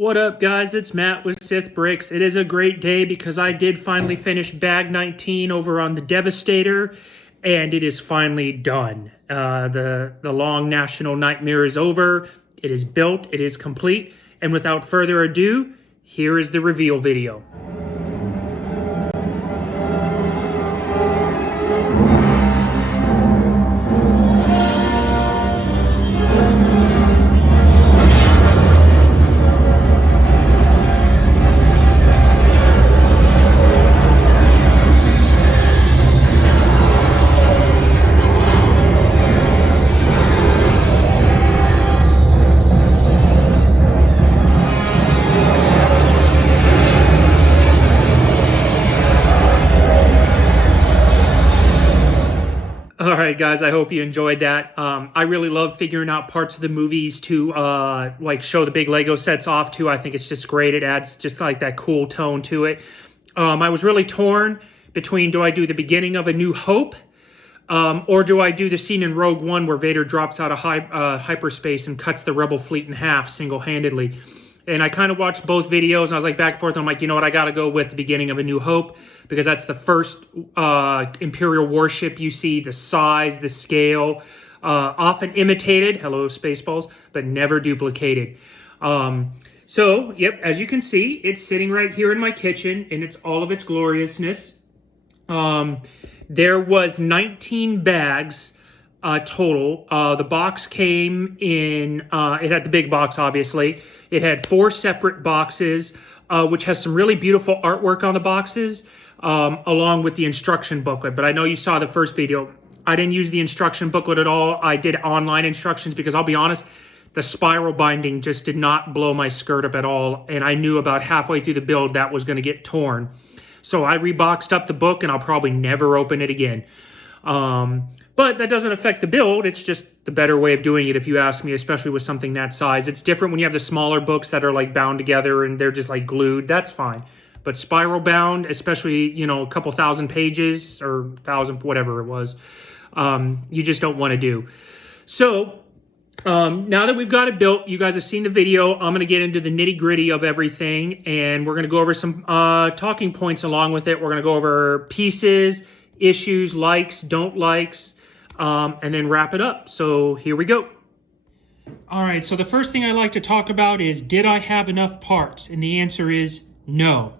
What up, guys? It's Matt with Sith Bricks. It is a great day because I did finally finish bag 19 over on the Devastator, and it is finally done. The long national nightmare is over. It is built. It is complete. And without further ado, here is the reveal video. All right, guys, I hope you enjoyed that. I really love figuring out parts of the movies to like show the big Lego sets off to. I think it's just great. It adds just like that cool tone to it. I was really torn between, do I do the beginning of A New Hope or do I do the scene in Rogue One where Vader drops out of hyperspace and cuts the Rebel fleet in half single-handedly. And I kind of watched both videos, and I was like back and forth. And I'm like, you know what? I got to go with the beginning of A New Hope because that's the first Imperial warship you see, the size, the scale, often imitated, hello Spaceballs, but never duplicated. So, yep, as you can see, it's sitting right here in my kitchen, and it's all of its gloriousness. There was 19 bags total. The box came in, it had the big box, obviously. It had 4 separate boxes, which has some really beautiful artwork on the boxes, along with the instruction booklet. But I know you saw the first video. I didn't use the instruction booklet at all. I did online instructions because I'll be honest, the spiral binding just did not blow my skirt up at all. And I knew about halfway through the build that was going to get torn. So I reboxed up the book, and I'll probably never open it again. But that doesn't affect the build. It's just the better way of doing it, if you ask me, especially with something that size. It's different when you have the smaller books that are like bound together and they're just like glued. That's fine. But spiral bound, especially, you know, a couple thousand pages or 1,000, whatever it was, you just don't want to do. So now that we've got it built, you guys have seen the video. I'm going to get into the nitty gritty of everything, and we're going to go over some talking points along with it. We're going to go over pieces, issues, likes, don't likes, and then wrap it up. So here we go. All right, so the first thing I like to talk about is, did I have enough parts? And the answer is no.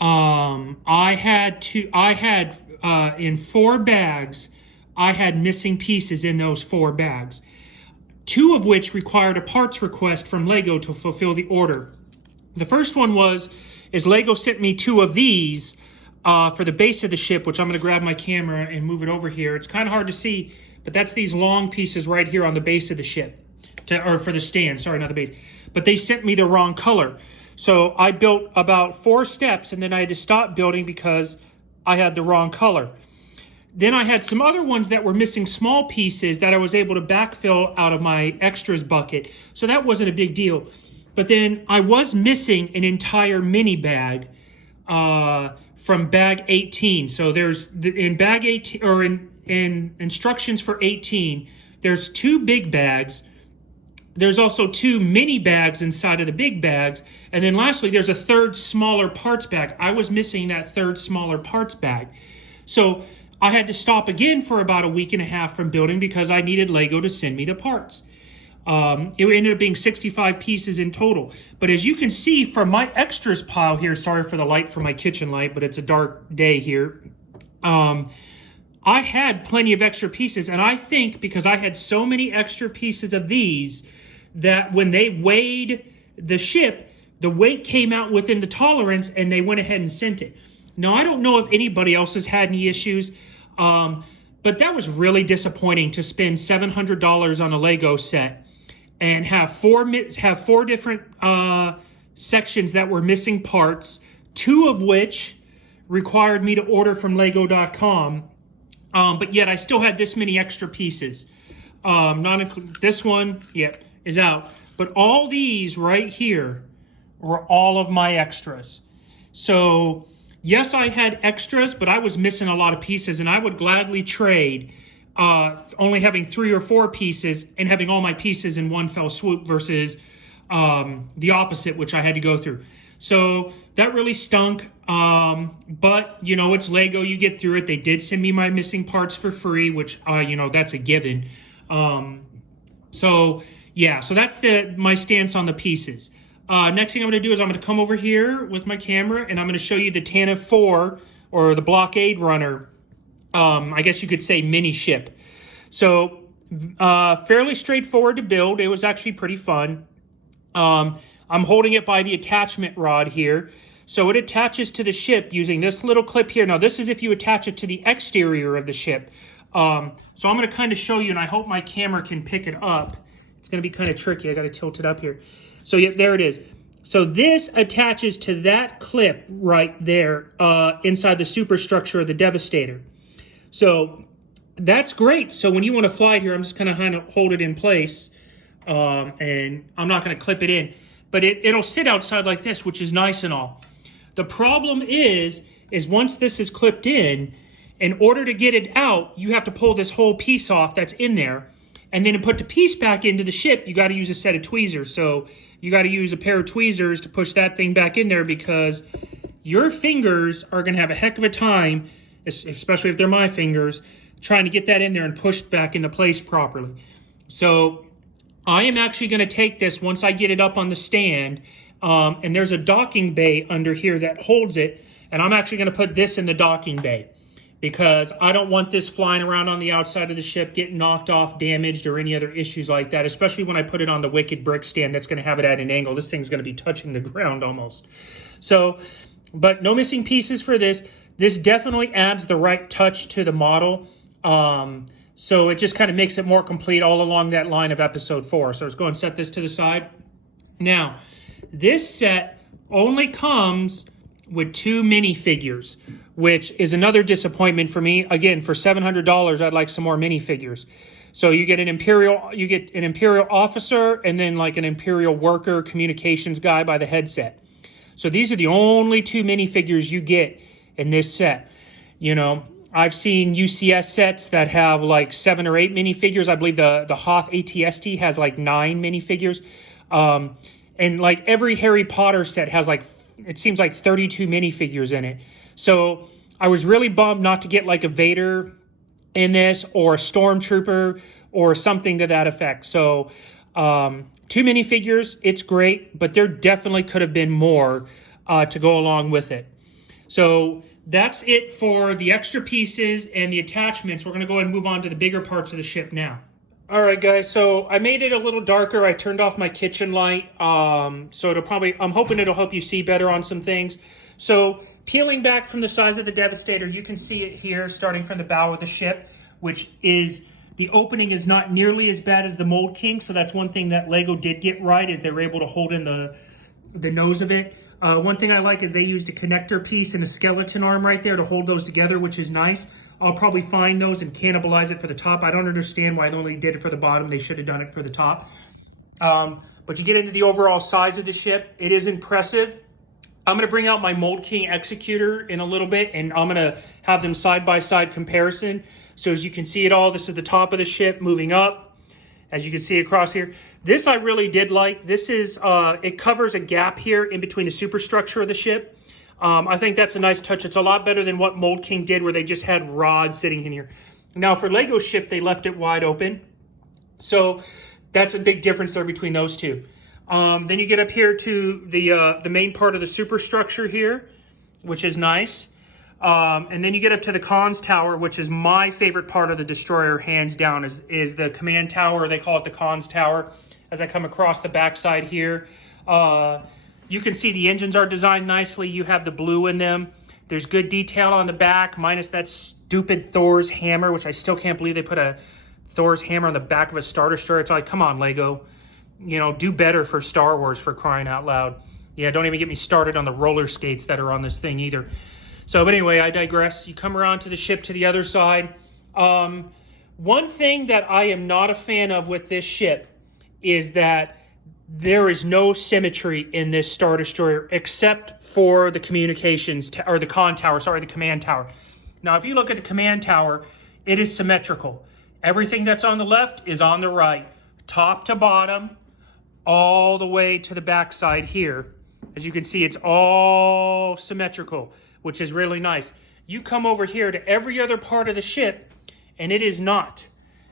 I had in 4 bags, I had missing pieces in those 4 bags. 2 of which required a parts request from Lego to fulfill the order. The first one is Lego sent me 2 of these for the base of the ship, which I'm going to grab my camera and move it over here. It's kind of hard to see, but that's these long pieces right here on the base of the ship, or for the stand, sorry, not the base. But they sent me the wrong color. So I built about 4 steps, and then I had to stop building because I had the wrong color. Then I had some other ones that were missing small pieces that I was able to backfill out of my extras bucket. So that wasn't a big deal. But then I was missing an entire mini bag from bag 18. So there's in bag 18, or in instructions for 18, there's 2 big bags. There's also 2 mini bags inside of the big bags. And then lastly, there's a 3rd smaller parts bag. I was missing that 3rd smaller parts bag. So I had to stop again for about a week and a half from building because I needed Lego to send me the parts. It ended up being 65 pieces in total. But as you can see from my extras pile here, sorry for the light from my kitchen light, but it's a dark day here. I had plenty of extra pieces, and I think because I had so many extra pieces of these that when they weighed the ship, the weight came out within the tolerance and they went ahead and sent it. Now, I don't know if anybody else has had any issues, but that was really disappointing to spend $700 on a Lego set and have 4 different sections that were missing parts, 2 of which required me to order from Lego.com, but yet I still had this many extra pieces. This one, yep, is out. But all these right here were all of my extras. So yes, I had extras, but I was missing a lot of pieces, and I would gladly trade only having 3 or 4 pieces and having all my pieces in one fell swoop versus the opposite, which I had to go through. So that really stunk. But you know, it's Lego, you get through it. They did send me my missing parts for free, which, you know, that's a given. So yeah, so that's my stance on the pieces. Next thing I'm going to do is I'm going to come over here with my camera and I'm going to show you the TANF 4 or the Blockade Runner, I guess you could say mini ship. So fairly straightforward to build. It was actually pretty fun. I'm holding it by the attachment rod here. So it attaches to the ship using this little clip here. Now this is if you attach it to the exterior of the ship. So I'm going to kind of show you, and I hope my camera can pick it up. It's going to be kind of tricky. I got to tilt it up here. So yeah, there it is. So this attaches to that clip right there inside the superstructure of the Devastator. So that's great. So when you want to fly it here, I'm just going to kind of hold it in place. And I'm not going to clip it in. But it'll sit outside like this, which is nice and all. The problem is once this is clipped in order to get it out, you have to pull this whole piece off that's in there. And then to put the piece back into the ship, you got to use a set of tweezers. So you got to use a pair of tweezers to push that thing back in there because your fingers are going to have a heck of a time, especially if they're my fingers, trying to get that in there and pushed back into place properly. So I am actually going to take this once I get it up on the stand, and there's a docking bay under here that holds it, and I'm actually going to put this in the docking bay because I don't want this flying around on the outside of the ship, getting knocked off, damaged, or any other issues like that, especially when I put it on the Wicked brick stand that's going to have it at an angle. This thing's going to be touching the ground almost. So, but no missing pieces for this. This definitely adds the right touch to the model. So it just kind of makes it more complete all along that line of episode 4. So let's go and set this to the side. Now, this set only comes with 2 minifigures, which is another disappointment for me. Again, for $700, I'd like some more minifigures. So you get an Imperial officer and then like an Imperial worker communications guy by the headset. So these are the only 2 minifigures you get in this set. You know, I've seen UCS sets that have like 7 or 8 minifigures. I believe the Hoth ATST has like 9 minifigures. And like every Harry Potter set has like, it seems like 32 minifigures in it. So I was really bummed not to get like a Vader in this or a Stormtrooper or something to that effect. So 2 minifigures, it's great, but there definitely could have been more to go along with it. So that's it for the extra pieces and the attachments. We're going to go ahead and move on to the bigger parts of the ship now. All right, guys, so I made it a little darker. I turned off my kitchen light, so I'm hoping it'll help you see better on some things. So peeling back from the size of the Devastator, you can see it here starting from the bow of the ship, which is, the opening is not nearly as bad as the Mold King, so that's one thing that Lego did get right, is they were able to hold in the nose of it. One thing I like is they used a connector piece and a skeleton arm right there to hold those together, which is nice. I'll probably find those and cannibalize it for the top. I don't understand why they only did it for the bottom. They should have done it for the top. But you get into the overall size of the ship. It is impressive. I'm going to bring out my Mold King Executor in a little bit, and I'm going to have them side-by-side comparison. So as you can see it all, this is the top of the ship moving up. As you can see across here. This I really did like. This is, it covers a gap here in between the superstructure of the ship. I think that's a nice touch. It's a lot better than what Mold King did, where they just had rods sitting in here. Now for Lego ship, they left it wide open. So that's a big difference there between those two. Then you get up here to the main part of the superstructure here, which is nice. And then you get up to the comms tower, which is my favorite part of the destroyer, hands down, is the command tower. They call it the comms tower. As I come across the backside here, you can see the engines are designed nicely. You have the blue in them. There's good detail on the back, minus that stupid Thor's hammer, which I still can't believe they put a Thor's hammer on the back of a Star Destroyer. It's like, come on, Lego. You know, do better for Star Wars, for crying out loud. Yeah, don't even get me started on the roller skates that are on this thing either. So, but anyway, I digress. You come around to the ship to the other side. One thing that I am not a fan of with this ship is that there is no symmetry in this Star Destroyer except for the communications, or the command tower. Now, if you look at the command tower, it is symmetrical. Everything that's on the left is on the right, top to bottom, all the way to the back side here. As you can see, it's all symmetrical, which is really nice. You come over here to every other part of the ship, and it is not.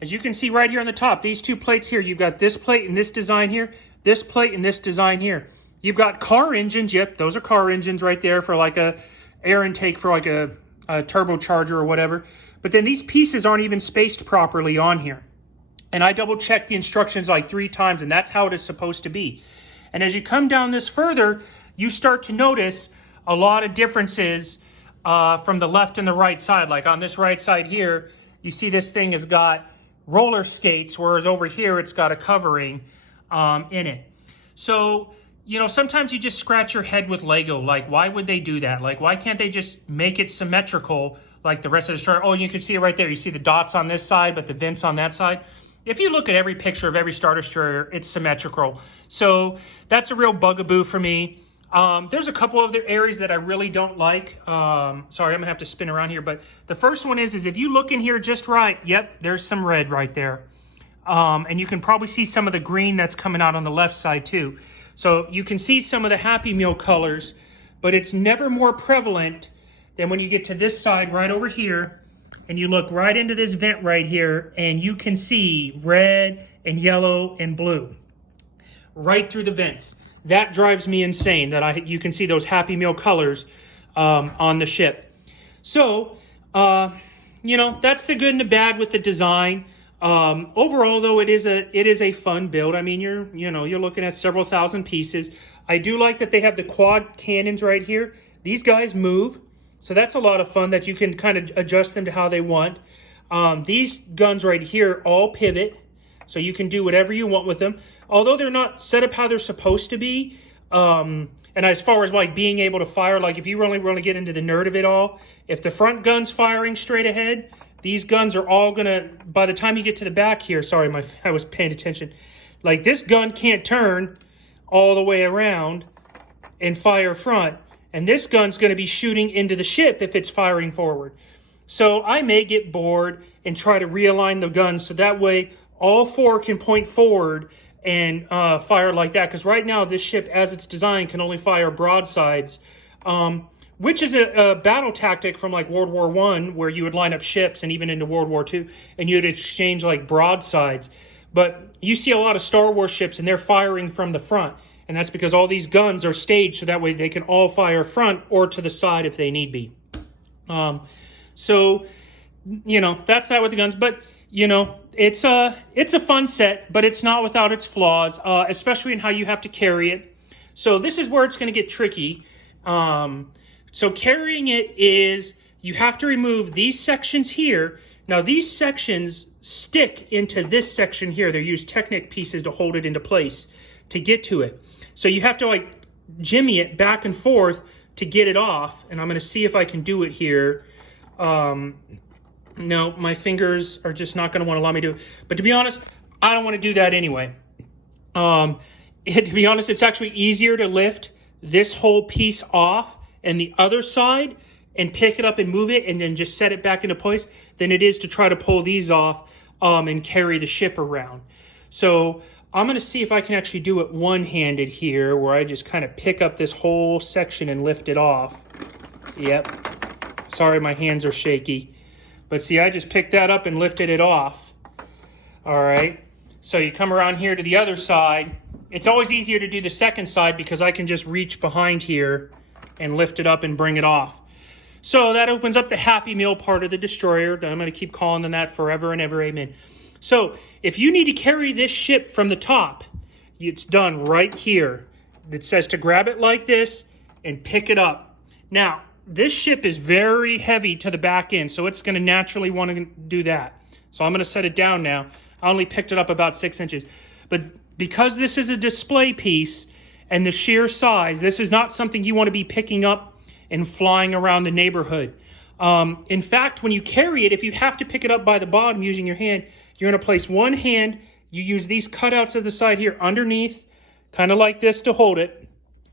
As you can see right here on the top, these two plates here, you've got this plate and this design here, this plate and this design here. You've got car engines, yep, those are car engines right there for like a air intake for like a turbocharger or whatever. But then these pieces aren't even spaced properly on here. And I double checked the instructions like 3 times, and that's how it is supposed to be. And as you come down this further, you start to notice a lot of differences from the left and the right side. Like on this right side here, you see this thing has got roller skates, whereas over here it's got a covering in it. So, you know, sometimes you just scratch your head with Lego. Like, why would they do that? Like, why can't they just make it symmetrical like the rest of the destroyer? Oh, you can see it right there. You see the dots on this side, but the vents on that side. If you look at every picture of every Star Destroyer, it's symmetrical. So that's a real bugaboo for me. There's a couple other areas that I really don't like. Sorry, I'm gonna have to spin around here, but the first one is if you look in here just right, yep, there's some red right there. And you can probably see some of the green that's coming out on the left side too. So you can see some of the Happy Meal colors, but it's never more prevalent than when you get to this side right over here, and you look right into this vent right here, and you can see red and yellow and blue right through the vents. That drives me insane that you can see those Happy Meal colors on the ship. So, you know, that's the good and the bad with the design. Overall, though, it is a fun build. I mean, you're looking at several thousand pieces. I do like that they have the quad cannons right here. These guys move, so that's a lot of fun that you can kind of adjust them to how they want. These guns right here all pivot, so you can do whatever you want with them. Although they're not set up how they're supposed to be, and as far as like being able to fire, like if you really want to get into the nerd of it all, if the front gun's firing straight ahead, these guns are all gonna, by the time you get to the back here, sorry, I was paying attention. Like this gun can't turn all the way around and fire front, and this gun's gonna be shooting into the ship if it's firing forward. So I may get bored and try to realign the guns so that way all 4 can point forward and fire like that. Because right now this ship, as it's designed, can only fire broadsides, which is a battle tactic from like World War I, where you would line up ships, and even into World War II, and you'd exchange like broadsides. But you see a lot of Star Wars ships, and they're firing from the front. And that's because all these guns are staged so that way they can all fire front or to the side if they need be. So, you know, that's that with the guns. But, you know, it's a fun set, but it's not without its flaws, especially in how you have to carry it. So this is where it's going to get tricky. So carrying it is, you have to remove these sections here. Now these sections stick into this section here. They use Technic pieces to hold it into place to get to it. So you have to like jimmy it back and forth to get it off. And I'm going to see if I can do it here. No, my fingers are just not going to want to allow me to do it. But to be honest, I don't want to do that anyway. To be honest, it's actually easier to lift this whole piece off and the other side and pick it up and move it and then just set it back into place than it is to try to pull these off and carry the ship around. So I'm going to see if I can actually do it one-handed here, where I just kind of pick up this whole section and lift it off. Yep. Sorry, my hands are shaky. But see, I just picked that up and lifted it off. All right. So you come around here to the other side. It's always easier to do the second side because I can just reach behind here and lift it up and bring it off. So that opens up the Happy Meal part of the destroyer. I'm going to keep calling them that forever and ever, amen. So if you need to carry this ship from the top, it's done right here. It says to grab it like this and pick it up. Now, this ship is very heavy to the back end, so it's going to naturally want to do that. So I'm going to set it down now. I only picked it up about 6 inches. But because this is a display piece and the sheer size, this is not something you want to be picking up and flying around the neighborhood. In fact, when you carry it, if you have to pick it up by the bottom using your hand, you're going to place one hand, you use these cutouts at the side here underneath, kind of like this to hold it.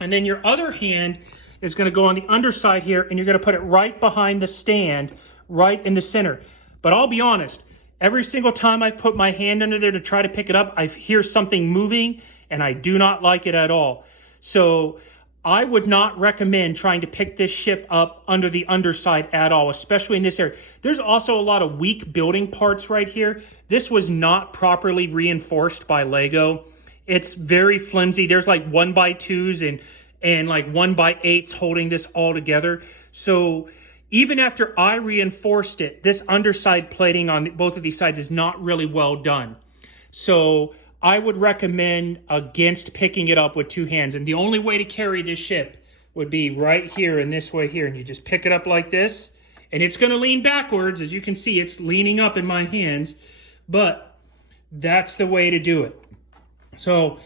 And then your other hand is going to go on the underside here, and you're going to put it right behind the stand, right in the center. But I'll be honest, every single time I put my hand under there to try to pick it up, I hear something moving, and I do not like it at all. So I would not recommend trying to pick this ship up under the underside at all, especially in this area. There's also a lot of weak building parts right here. This was not properly reinforced by Lego. It's very flimsy. There's like 1x2s and like 1x8s holding this all together. So even after I reinforced it, this underside plating on both of these sides is not really well done. So I would recommend against picking it up with two hands. And the only way to carry this ship would be right here and this way here. And you just pick it up like this. And it's going to lean backwards. As you can see, it's leaning up in my hands. But that's the way to do it. So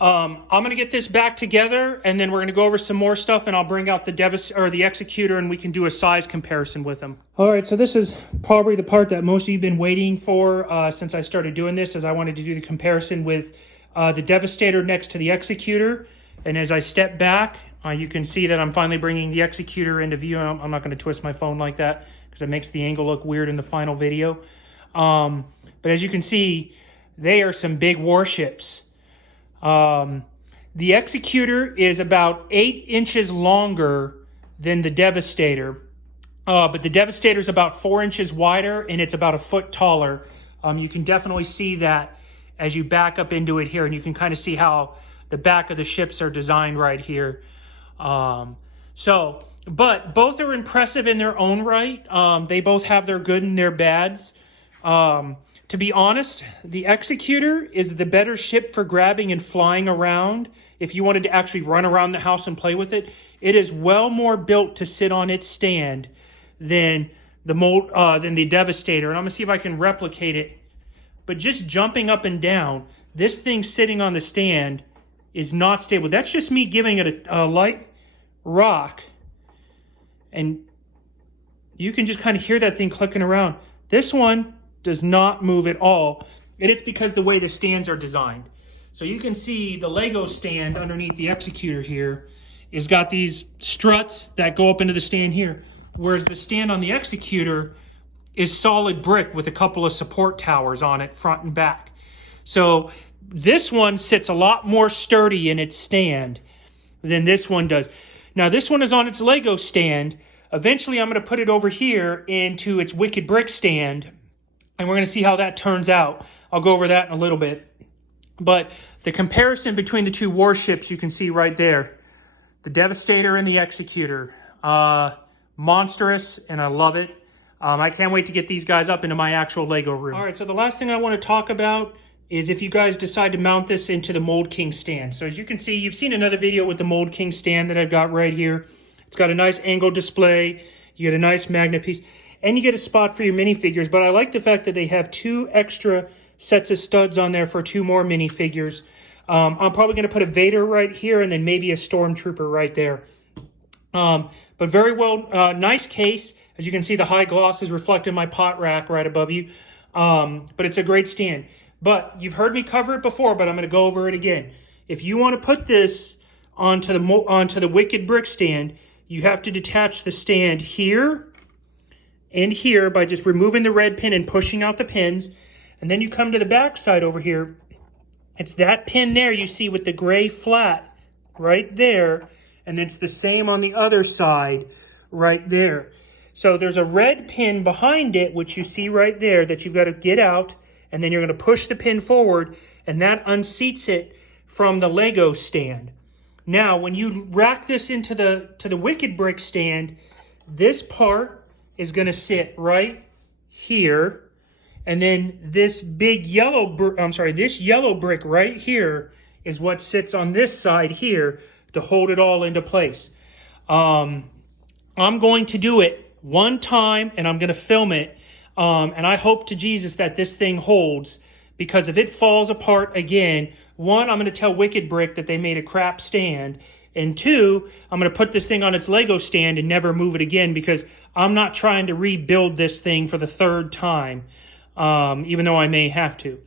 I'm going to get this back together, and then we're going to go over some more stuff, and I'll bring out the Executor, and we can do a size comparison with them. All right, so this is probably the part that most of you have been waiting for since I started doing this, as I wanted to do the comparison with the Devastator next to the Executor. And as I step back, you can see that I'm finally bringing the Executor into view. I'm not going to twist my phone like that because it makes the angle look weird in the final video. But as you can see, they are some big warships. The Executor is about 8 inches longer than the Devastator, but the Devastator is about 4 inches wider, and it's about a foot taller. You can definitely see that as you back up into it here, and you can kind of see how the back of the ships are designed right here. But both are impressive in their own right. They both have their good and their bads. To be honest, the Executor is the better ship for grabbing and flying around. If you wanted to actually run around the house and play with it, it is well more built to sit on its stand than the Devastator. And I'm gonna see if I can replicate it. But just jumping up and down, this thing sitting on the stand is not stable. That's just me giving it a light rock, and you can just kind of hear that thing clicking around. This one does not move at all, and it's because the way the stands are designed. So you can see the Lego stand underneath the Executor here is got these struts that go up into the stand here, whereas the stand on the Executor is solid brick with a couple of support towers on it, front and back. So this one sits a lot more sturdy in its stand than this one does. Now this one is on its Lego stand. Eventually I'm going to put it over here into its Wicked Brick stand, and we're going to see how that turns out. I'll go over that in a little bit. But the comparison between the two warships, you can see right there. The Devastator and the Executor. Monstrous, and I love it. I can't wait to get these guys up into my actual Lego room. All right, so the last thing I want to talk about is if you guys decide to mount this into the Mold King stand. So as you can see, you've seen another video with the Mold King stand that I've got right here. It's got a nice angled display. You get a nice magnet piece. And you get a spot for your minifigures, but I like the fact that they have 2 extra sets of studs on there for 2 more minifigures. I'm probably going to put a Vader right here and then maybe a Stormtrooper right there. But very well, nice case. As you can see, the high gloss is reflected in my pot rack right above you. But it's a great stand. But you've heard me cover it before, but I'm going to go over it again. If you want to put this onto the Wicked Brick stand, you have to detach the stand here and here by just removing the red pin and pushing out the pins. And then you come to the back side over here. It's that pin there you see with the gray flat right there. And it's the same on the other side right there. So there's a red pin behind it, which you see right there, that you've got to get out. And then you're going to push the pin forward, and that unseats it from the Lego stand. Now, when you rack this into the Wicked Brick stand, this part is going to sit right here, and then this big yellow, this yellow brick right here is what sits on this side here to hold it all into place. I'm going to do it one time, and I'm going to film it, and I hope to Jesus that this thing holds, because if it falls apart again, 1, I'm going to tell Wicked Brick that they made a crap stand, and 2, I'm going to put this thing on its Lego stand and never move it again, because I'm not trying to rebuild this thing for the 3rd time, even though I may have to.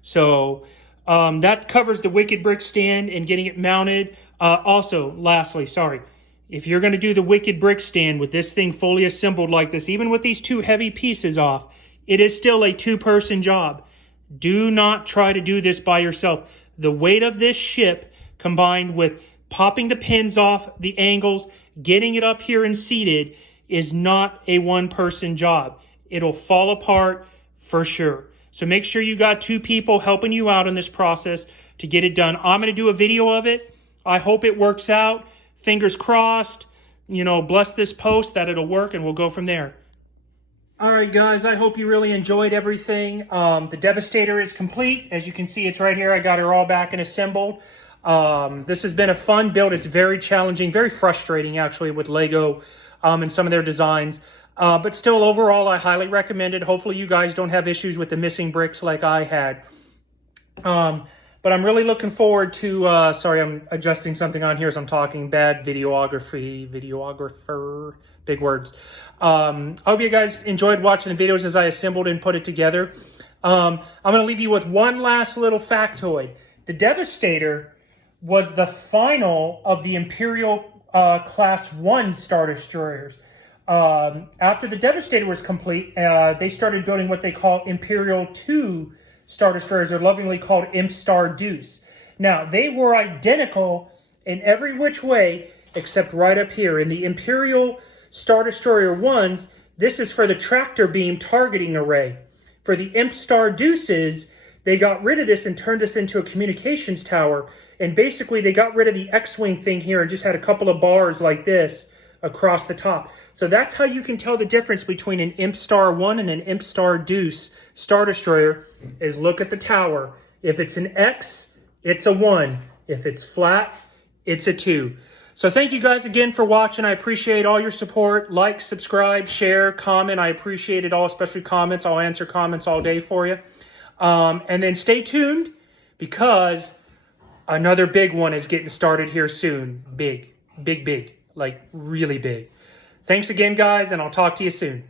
So that covers the Wicked Brick stand and getting it mounted. Also, lastly, if you're going to do the Wicked Brick stand with this thing fully assembled like this, even with these 2 heavy pieces off, it is still a 2-person job. Do not try to do this by yourself. the weight of this ship combined with popping the pins off the angles, getting it up here and seated is not a one-person job. It'll fall apart for sure. So make sure you got 2 people helping you out in this process to get it done. I'm going to do a video of it. I hope it works out. Fingers crossed. You know, bless this post that it'll work, and we'll go from there. All right, guys, I hope you really enjoyed everything. The Devastator is complete. As you can see, it's right here. I got her all back and assembled. This has been a fun build. It's very challenging, very frustrating, actually, with Lego and some of their designs. But still, overall, I highly recommend it. Hopefully, you guys don't have issues with the missing bricks like I had. But I'm really looking forward to, sorry, I'm adjusting something on here as I'm talking. Bad videographer, big words. I hope you guys enjoyed watching the videos as I assembled and put it together. I'm going to leave you with one last little factoid. The Devastator was the final of the Imperial Class 1 Star Destroyers. After the Devastator was complete, they started building what they call Imperial 2 Star Destroyers. They're lovingly called Imp Star Deuce. Now, they were identical in every which way except right up here. In the Imperial Star Destroyer 1s, this is for the tractor beam targeting array. For the Imp Star Deuces, they got rid of this and turned this into a communications tower. And basically, they got rid of the X-Wing thing here and just had a couple of bars like this across the top. So that's how you can tell the difference between an Imp Star 1 and an Imp Star Deuce Star Destroyer, is look at the tower. If it's an X, it's a 1. If it's flat, it's a 2. So thank you guys again for watching. I appreciate all your support. Like, subscribe, share, comment. I appreciate it all, especially comments. I'll answer comments all day for you. And then stay tuned because another big one is getting started here soon. Big, big, big. Like really big. Thanks again, guys, and I'll talk to you soon.